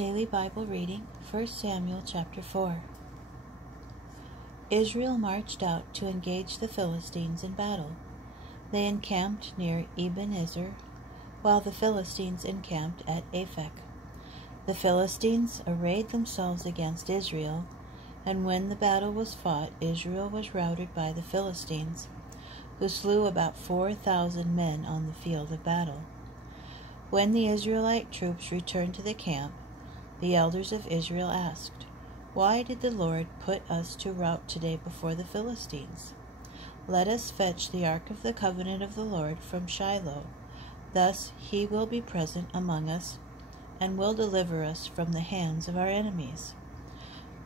Daily Bible Reading, 1 Samuel chapter 4. Israel marched out to engage the Philistines in battle. They encamped near Ebenezer, while the Philistines encamped at Aphek. The Philistines arrayed themselves against Israel, and when the battle was fought, Israel was routed by the Philistines, who slew about 4,000 men on the field of battle. When the Israelite troops returned to the camp, the elders of Israel asked, "Why did the Lord put us to rout today before the Philistines? Let us fetch the ark of the covenant of the Lord from Shiloh. Thus he will be present among us, and will deliver us from the hands of our enemies."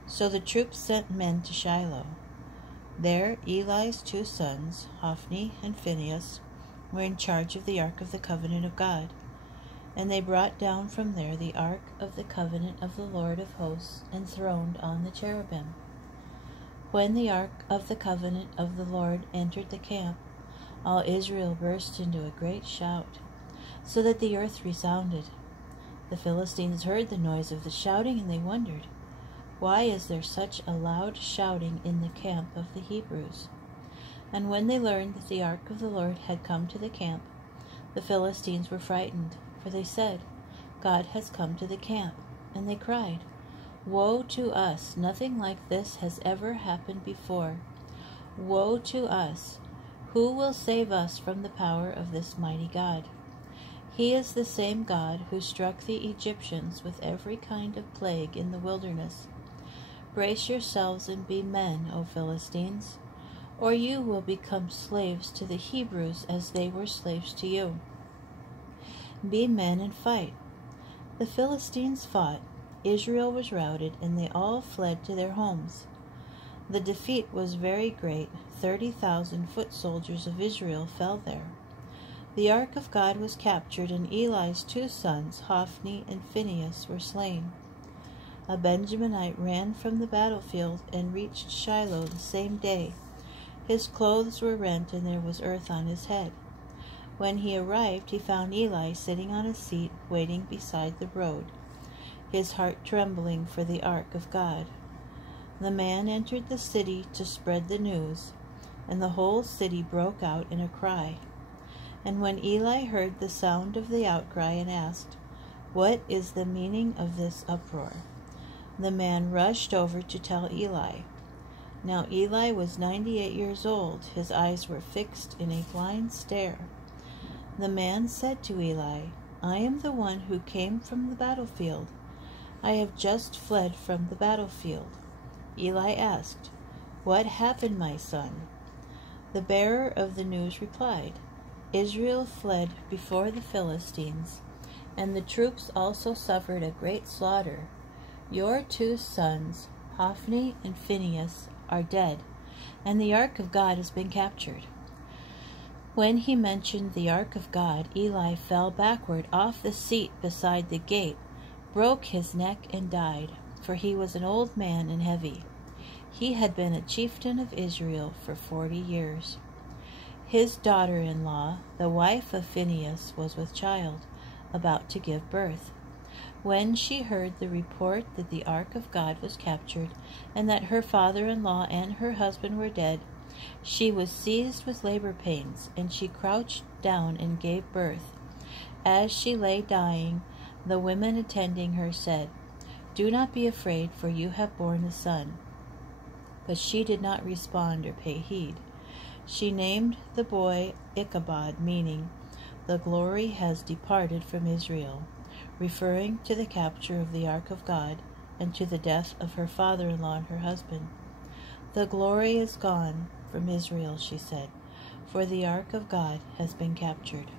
So the troops sent men to Shiloh. There Eli's two sons, Hophni and Phinehas, were in charge of the ark of the covenant of God. And they brought down from there the ark of the covenant of the Lord of hosts, enthroned on the cherubim. When the ark of the covenant of the Lord entered the camp, all Israel burst into a great shout, so that the earth resounded. The Philistines heard the noise of the shouting, and they wondered, "Why is there such a loud shouting in the camp of the Hebrews?" And when they learned that the ark of the Lord had come to the camp, the Philistines were frightened, for they said, "God has come to the camp." And they cried, "Woe to us! Nothing like this has ever happened before. Woe to us! Who will save us from the power of this mighty God? He is the same God who struck the Egyptians with every kind of plague in the wilderness. Brace yourselves and be men, O Philistines, or you will become slaves to the Hebrews as they were slaves to you. Be men and fight." The Philistines fought, Israel was routed, and they all fled to their homes. The defeat was very great. 30,000 foot soldiers of Israel fell there. The ark of God was captured, and Eli's two sons, Hophni and Phinehas, were slain. A Benjaminite ran from the battlefield and reached Shiloh the same day. His clothes were rent, and there was earth on his head. When he arrived, he found Eli sitting on a seat, waiting beside the road, his heart trembling for the ark of God. The man entered the city to spread the news, and the whole city broke out in a cry. And when Eli heard the sound of the outcry and asked, "What is the meaning of this uproar?" the man rushed over to tell Eli. Now Eli was 98 years old. His eyes were fixed in a blind stare. The man said to Eli, "I am the one who came from the battlefield. I have just fled from the battlefield." Eli asked, "What happened, my son?" The bearer of the news replied, "Israel fled before the Philistines, and the troops also suffered a great slaughter. Your two sons, Hophni and Phinehas, are dead, and the ark of God has been captured." When he mentioned the ark of God, Eli fell backward off the seat beside the gate, broke his neck, and died, for he was an old man and heavy. He had been a chieftain of Israel for 40 years. His daughter-in-law, the wife of Phinehas, was with child, about to give birth. When she heard the report that the ark of God was captured, and that her father-in-law and her husband were dead, she was seized with labor pains, and she crouched down and gave birth. As she lay dying, the women attending her said, "Do not be afraid, for you have borne a son." But she did not respond or pay heed. She named the boy Ichabod, meaning, "The glory has departed from Israel," referring to the capture of the ark of God and to the death of her father-in-law and her husband. "The glory is gone from Israel," she said, "for the ark of God has been captured."